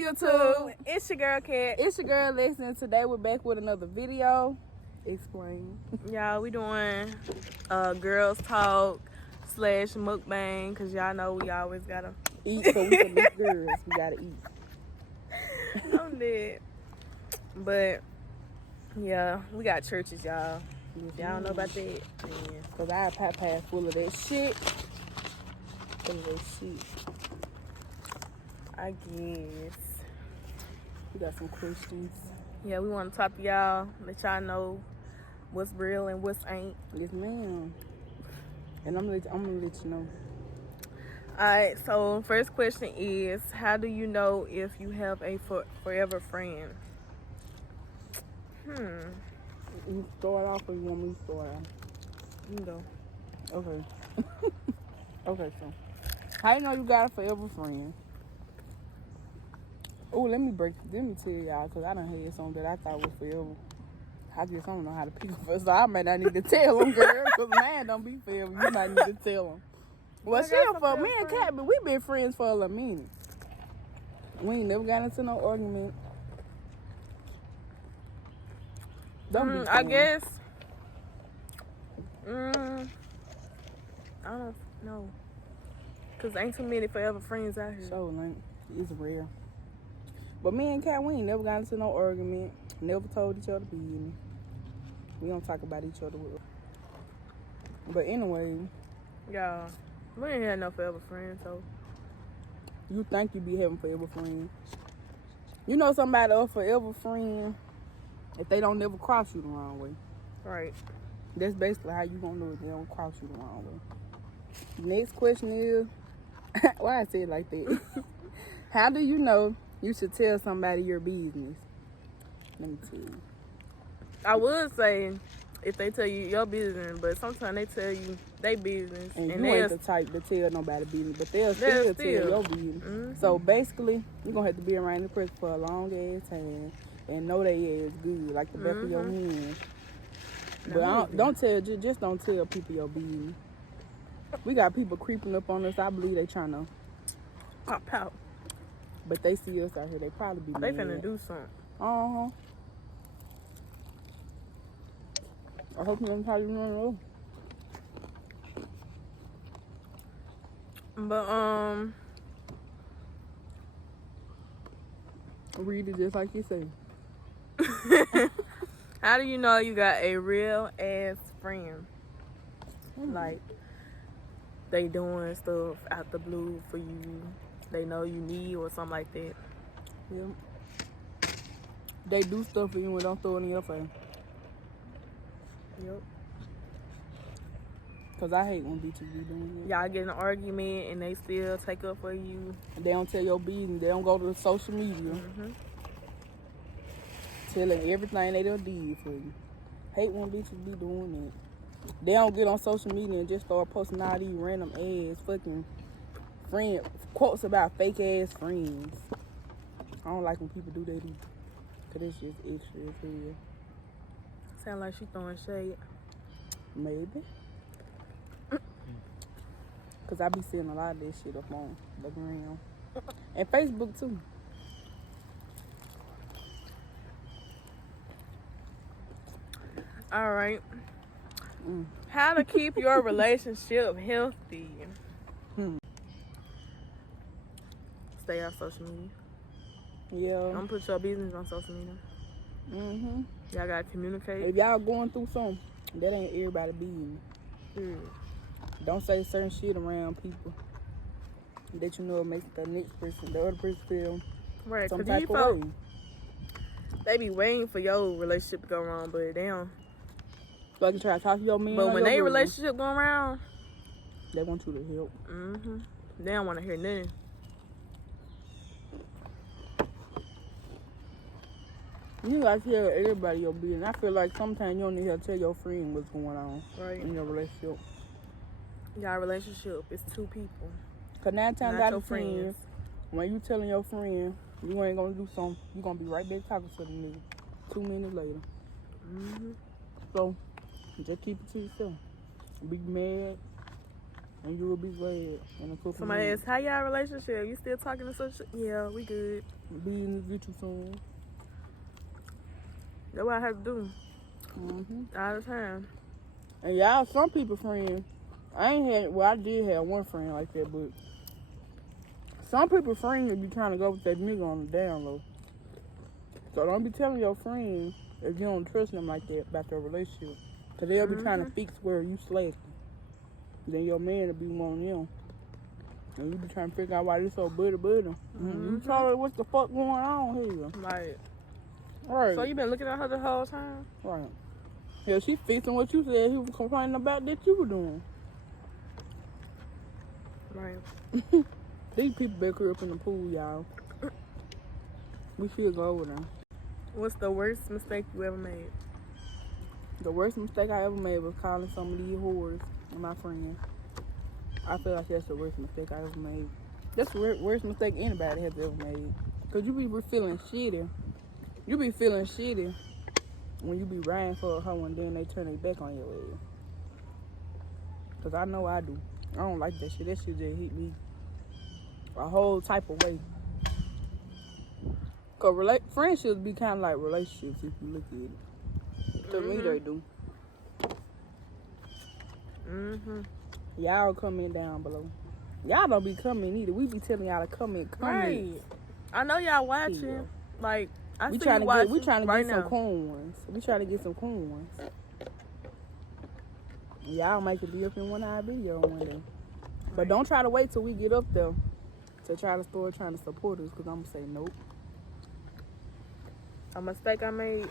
YouTube? It's your girl, Kat. It's your girl, Lexi. Today we're back with another video. Explain. Y'all, we doing girls talk / mukbang, because y'all know we always gotta eat, so we can meet girls. We gotta eat. I'm dead. But, yeah, we got churches, y'all. If y'all don't know about that, then. Because our pass full of that shit. Full of that shit. I guess. We got some questions. Yeah, we want to talk to y'all, let y'all know what's real and what's ain't. Yes, ma'am. And I'm gonna let you know. Alright, so first question is, how do you know if you have a forever friend? You start off or you want me to start off? You can go. Okay. Okay, so how you know you got a forever friend? Oh, let me tell y'all, because I done had something that I thought was forever. I just don't know how to pick up, so I may not need to tell them, girl, because man don't be forever. You might need to tell them. Well, for me and Kat, but we been friends for a little minute. We ain't never got into no argument. Don't be I guess. I don't know. Because ain't too many forever friends out here. So, like, it's rare. But me and Kat, we ain't never got into no argument. Never told each other business. We don't talk about each other. But anyway. Y'all, we ain't had no forever friends, so. You think you be having forever friends. You know somebody a forever friend if they don't never cross you the wrong way. Right. That's basically how you gonna know if they don't cross you the wrong way. Next question is, why I say it like that? How do you know you should tell somebody your business? Let me tell you. I would say if they tell you your business, but sometimes they tell you their business. And you ain't the type to tell nobody business, but they'll still tell your business. Mm-hmm. So basically, you're going to have to be around the person for a long ass time and know they ass good, like the back of your hand. But just don't tell people your business. We got people creeping up on us. I believe they trying to pop out. But they see us out here, they probably be They mad. finna do something. I hope you don't try to do nothing. But read it just like you say. How do you know you got a real ass friend? Like they doing stuff out the blue for you, they know you need or something like that. Yep. They do stuff for you and don't throw it in your face. Yep. Cause I hate when bitches be doing it. Y'all get in an argument and they still take up for you. They don't tell your business. They don't go to social media. Telling everything they done did for you. Hate when bitches be doing it. They don't get on social media and just start posting all these random ass fucking friend quotes about fake ass friends. I don't like when people do that either. Cause it's just extra as hell. Sound like she throwing shade. Maybe. Cause I be seeing a lot of this shit up on the ground. And Facebook too. All right. How to keep your relationship healthy? Stay off social media. Yeah. Don't put your business on social media. Y'all gotta communicate. If y'all going through something, that ain't everybody business. Don't say certain shit around people that you know will make the other person feel some type of way. They be waiting for your relationship to go wrong, but they don't. So I can try to talk to your man. But when they relationship going around, they want you to help. They don't want to hear nothing. You gotta tell everybody your business. I feel like sometimes you don't need to tell your friend what's going on in your relationship. Y'all relationship is two people. Cause 9 times out of 10, when you telling your friend you ain't gonna do something, you gonna be right back talking to the nigga 2 minutes later. So just keep it to yourself. Be mad. And you will be glad in a couple Somebody minutes. asks, how y'all relationship? You still talking to such? Yeah, we good. Be in this with you soon. That's what I have to do Mm-hmm. all the time. And y'all, some people friends. I did have one friend like that, but some people friends be trying to go with that nigga on the down low. So don't be telling your friends if you don't trust them like that about their relationship. Because they'll be trying to fix where you slacking. Then your man will be wanting them. And you be trying to figure out why they so buddy. You tell her what the fuck going on here. Right. Right. So you been looking at her the whole time? Right. Yeah, she fixing what you said he was complaining about that you were doing. Right. These people back here up in the pool, y'all. We should go over there. What's the worst mistake you ever made? The worst mistake I ever made was calling some of these whores my friends. I feel like that's the worst mistake I ever made. That's the worst mistake anybody has ever made. Because you be feeling shitty. You be feeling shitty when you be riding for a hoe and then they turn their back on your ass. Because I know I do. I don't like that shit. That shit just hit me a whole type of way. Because friendships be kind of like relationships if you look at it. To me, they do. Y'all comment down below. Y'all don't be coming either. We be telling y'all to comment. Right. I know y'all watching. Yeah. Like, I We see trying you to watching get. We trying to right get now. some coins. We trying to get some coins. Y'all might be up in one of our videos one day. But don't try to wait till we get up there to try to start trying to support us. Because I'm gonna say nope. A mistake I made.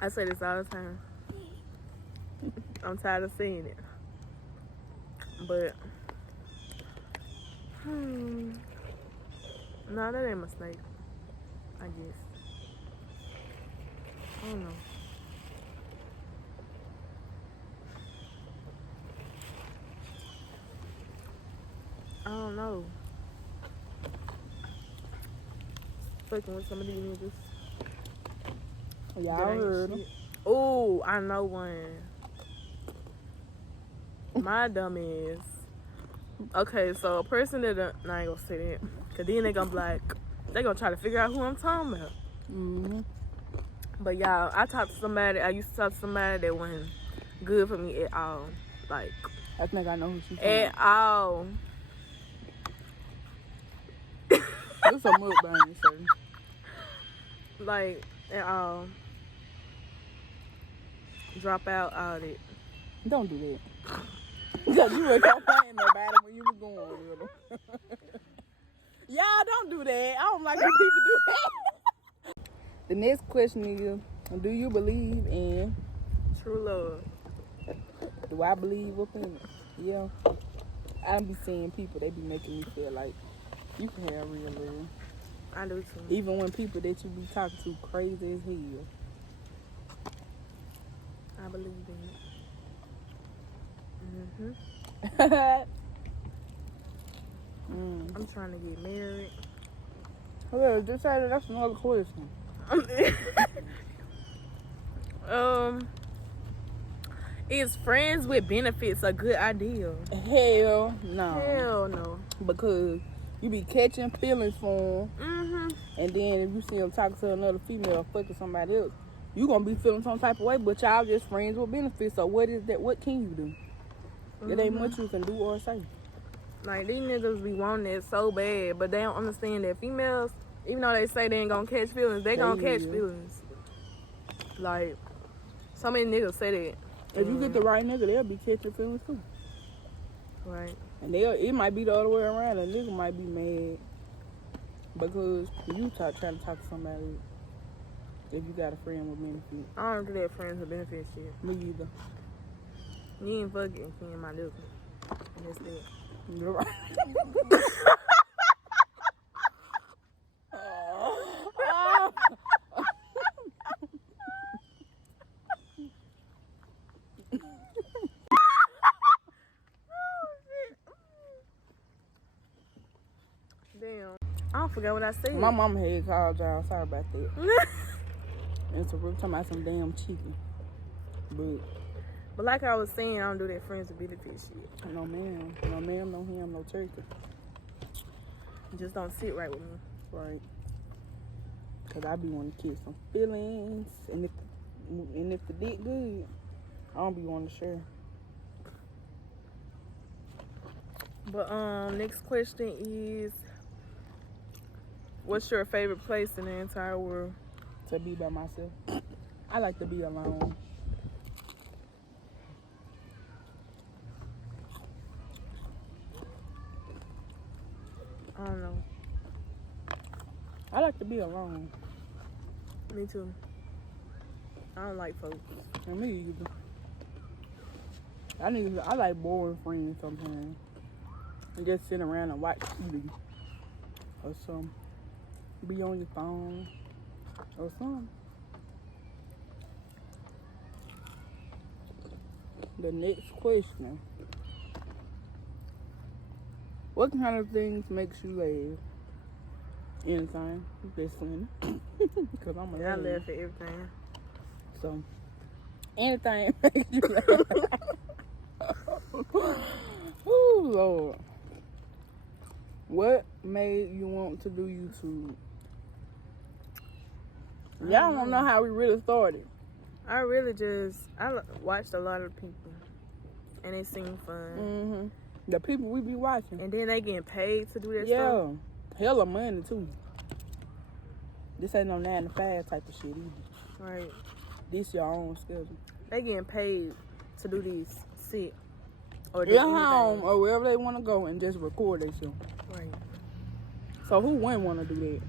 I say this all the time. I'm tired of seeing it. But no, that ain't a mistake. I guess. I don't know. I don't know. Fucking with some of these niggas. Y'all that ain't heard them. shit. Oh, I know one. My dumb is. Okay, so a person that I ain't gonna say that, cause then they gonna be like, they gonna try to figure out who I'm talking about. But y'all, I used to talk to somebody that wasn't good for me at all. Like, I think I know who she's talking at about. all. This a mukbang, sir. Like, at all. Drop out all that. Don't do that. Because you ain't complaining nobody when you was going with them. Y'all don't do that. I don't like when people do that. The next question is, do you believe in? True love. Do I believe up in it? Yeah. I be seeing people, they be making me feel like you can have real love. I do too. Even when people that you be talking to crazy as hell. I believe in it. I'm trying to get married. Well, just say that's another question. Is friends with benefits a good idea? Hell no. Hell no. Because you be catching feelings for them. And then if you see them talking to another female or fucking somebody else, you gonna be feeling some type of way, but y'all just friends with benefits. So what is that? What can you do? It ain't much you can do or say. Like, these niggas be wanting it so bad, but they don't understand that females, even though they say they ain't gonna catch feelings, they gonna catch feelings. Like, so many niggas say that. If you get the right nigga, they'll be catching feelings too. Right. And it might be the other way around. A nigga might be mad because you trying to talk to somebody if you got a friend with benefits. I don't do that friends with benefits shit. Me either. You ain't fucking seeing my lips. That's it. You're right. Damn. I don't forget what I said. My mama had called y'all. Sorry about that. And so we're talking about some damn chicken. But But like I was saying, I don't do that friends with benefits shit. No ma'am. No ma'am, no ham, no turkey. It just don't sit right with me. Right. Cause I be wanting to kiss some feelings. And if the dick good, I don't be wanting to share. But next question is, what's your favorite place in the entire world? To be by myself. I like to be alone. I don't know. I like to be alone. Me too. I don't like folks. And me either. I like boring friends sometimes. And just sit around and watch TV. Or something. Be on your phone. Or something. The next question. What kind of things makes you laugh? Anything. That's funny. Because I'm a I laugh at everything. So, anything makes you laugh. Oh, Lord. What made you want to do YouTube? Y'all don't know how we really started. I watched a lot of people. And it seemed fun. Mm-hmm. The people we be watching. And then they getting paid to do that stuff. Yeah. Hella money, too. This ain't no 9 to 5 type of shit either. Right. This your own schedule. They getting paid to do these sit or do They're anything. home or wherever they want to go and just record themselves. Right. So who wouldn't want to do that?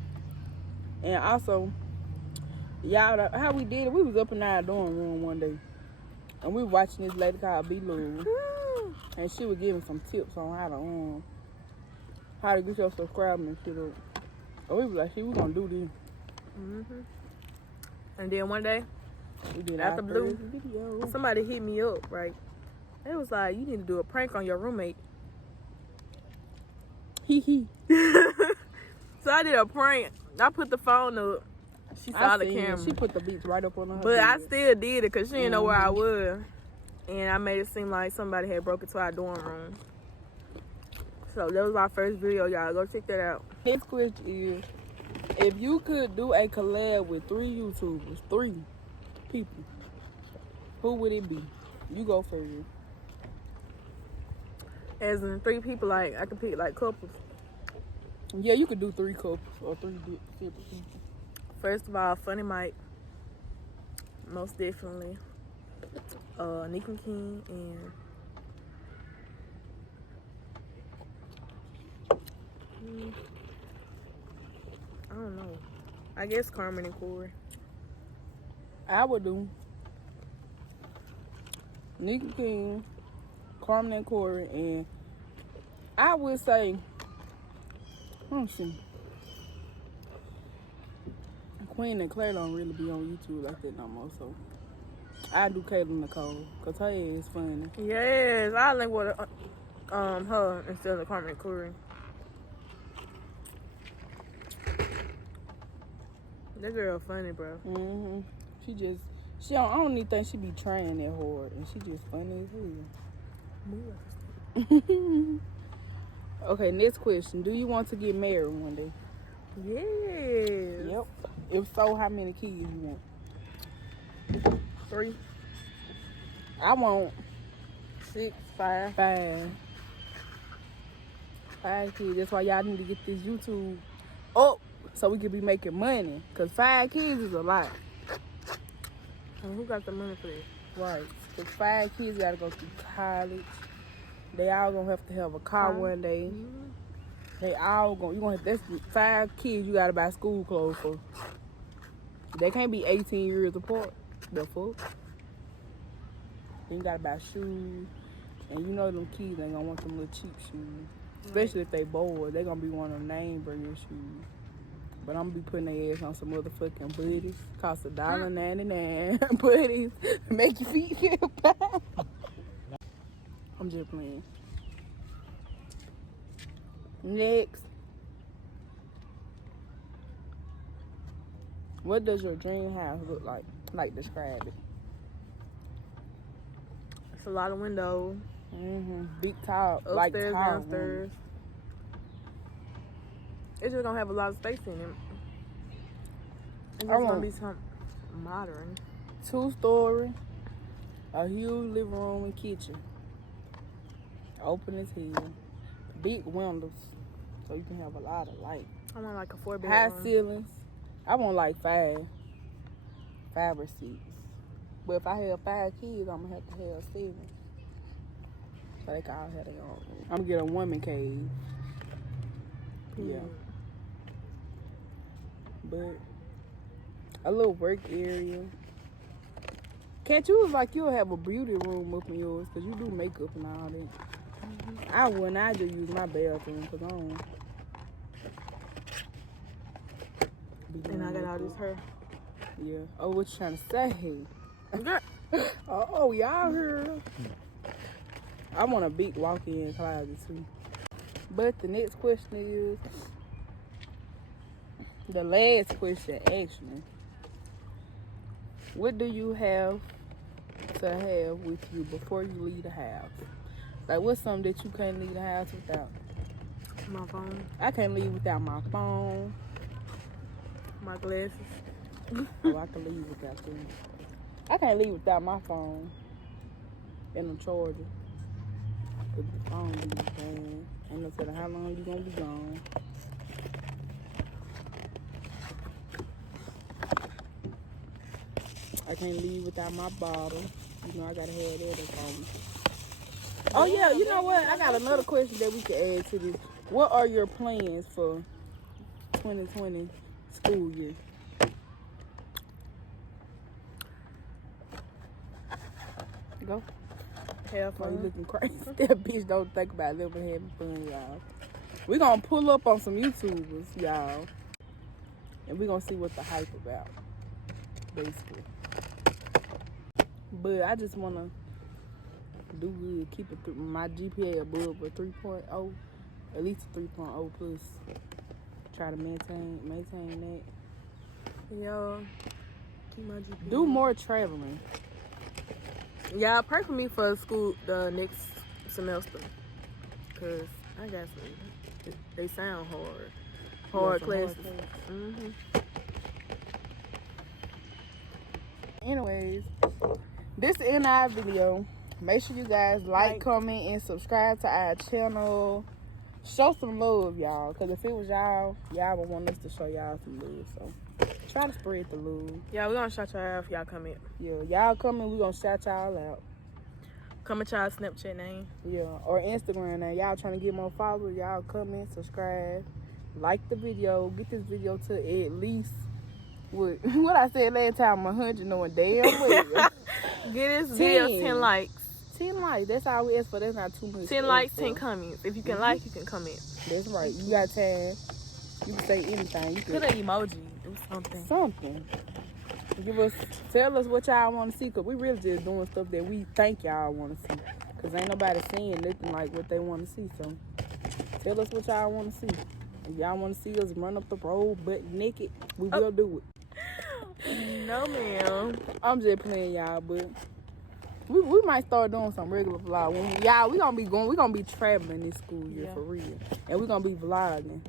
And also, y'all, how we did it, we was up in our dorm room one day. And we were watching this lady called B-Lou. And she was giving some tips on how to get your subscribers and shit up. So we was like, shit, we gonna do this. Mm-hmm. And then one day, We did after our Blue, first video. somebody hit me up, right? It was like, you need to do a prank on your roommate. Hee. So I did a prank. I put the phone up. She saw the seen it. camera. She put the beats right up on her. But I head. still did it because she didn't know where I was. And I made it seem like somebody had broke into our dorm room. So that was our first video, y'all. Go check that out. Next question is, if you could do a collab with 3 YouTubers, 3 people, who would it be? You go first. As in 3 people, like, I could pick, like, couples. Yeah, you could do 3 couples or 3 different people. First of all, Funny Mike. Most definitely. Nick and King and... I don't know. I guess Carmen and Corey. I would do Nick and King, Carmen and Corey, and I would say, Queen and Claire don't really be on YouTube like that no more, so I do Kayla Nicole, because her is funny. Yes, I like what her instead of Carmen and Corey. That girl funny, bro. Mm-hmm. I don't even think she be trying that hard, and she just funny as hell. Okay, next question. Do you want to get married one day? Yes. Yep. If so, how many kids you want? 3. I want 6, 5. 5. 5 kids. That's why y'all need to get this YouTube up so we can be making money. Because 5 kids is a lot. And who got the money for that? Right. Because 5 kids got to go through college. They all going to have a car one day. Mm-hmm. They all that's 5 kids you got to buy school clothes for. They can't be 18 years apart. The fuck? Then you got to buy shoes. And you know them kids ain't going to want them little cheap shoes. Especially if they bored. They going to be wanting name brand shoes. But I'm going to be putting their ass on some motherfucking buddies. Cost $1.99. Buddies. Make your feet feel bad. I'm just playing. Next. What does your dream house look like? Like, describe it. a lot of windows. Big top, Upstairs, like tall downstairs. It's just gonna have a lot of space in it. It's just gonna be something modern. 2-story, a huge living room and kitchen. Open as hell. Big windows, so you can have a lot of light. I want like a 4-bedroom. High ceilings. I want like 5 or 6. But if I have 5 kids, I'm gonna have to have 7. So they can all have their own room. I'm gonna get a woman cave. Yeah. But a little work area. Can't you was like you'll have a beauty room up in yours because you do makeup and all that. I wouldn't. I just use my bathroom because I don't. And I got all this hair. Yeah. Oh, what you trying to say? Oh, y'all heard. I want a big walk-in closet too. But the next question is, the last question actually. What do you have to have with you before you leave the house? Like, what's something that you can't leave the house without? My phone. I can't leave without my phone. My glasses. Oh, I can leave without them. I can't leave without my phone and a charger. Cause the phone be gone. Ain't no telling how long you gonna be gone. I can't leave without my bottle. You know I gotta have that on me. Oh yeah, you know what? I got another question that we can add to this. What are your plans for 2020 school year? Go. Have Oh, you fun. looking crazy. That bitch don't think about living having fun, y'all. We gonna pull up on some YouTubers, y'all. And we gonna see what the hype about. Basically. But I just wanna do good. Keep it my GPA above a 3.0. At least a 3.0 plus. Try to maintain that. Yo, keep my GPA. Do more traveling. Yeah, pray for me for school the next semester. Cause I got some. They sound hard. Hard classes. Anyways, this is the end of our video. Make sure you guys like, comment, and subscribe to our channel. Show some love, y'all. Because if it was y'all would want us to show y'all some love. So, try to spread the love. Yeah, we're going to shout y'all out if y'all comment. Yeah, y'all comment, we're going to shout y'all out. Comment y'all Snapchat name. Yeah, or Instagram name. Y'all trying to get more followers, y'all comment, subscribe, like the video. Get this video to at least, what I said last time, 100 knowing damn well. Get this video 10 likes. 10 likes. That's all we ask for. That's not too much. 10 likes, 10 comments. If you can like, you can comment. That's right. You got time. You can say anything. You Put an emoji. Do something. Something. Tell us what y'all want to see. Because we really just doing stuff that we think y'all want to see. Because ain't nobody seeing nothing like what they want to see. So tell us what y'all want to see. If y'all want to see us run up the road butt naked, we will do it. No, ma'am. I'm just playing, y'all, but we might start doing some regular vlog. Y'all, we gonna be traveling this school year for real, and we gonna be vlogging.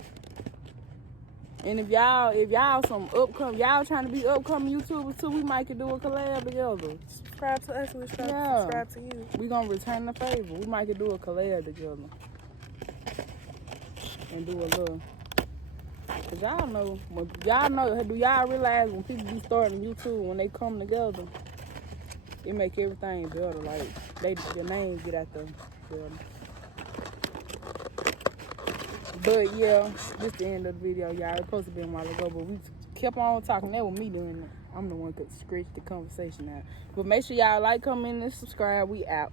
And if y'all some y'all trying to be upcoming YouTubers too, we might could do a collab together. Subscribe to us, we subscribe to you. We gonna return the favor. We might could do a collab together and do a little. Cause y'all know, do y'all realize when people be starting YouTube, when they come together, it make everything better. Like, their names get out there better. But yeah, this the end of the video, y'all. It's supposed to be a while ago, but we kept on talking. That was me doing it. I'm the one that scratched the conversation out. But make sure y'all like, comment, and subscribe. We out.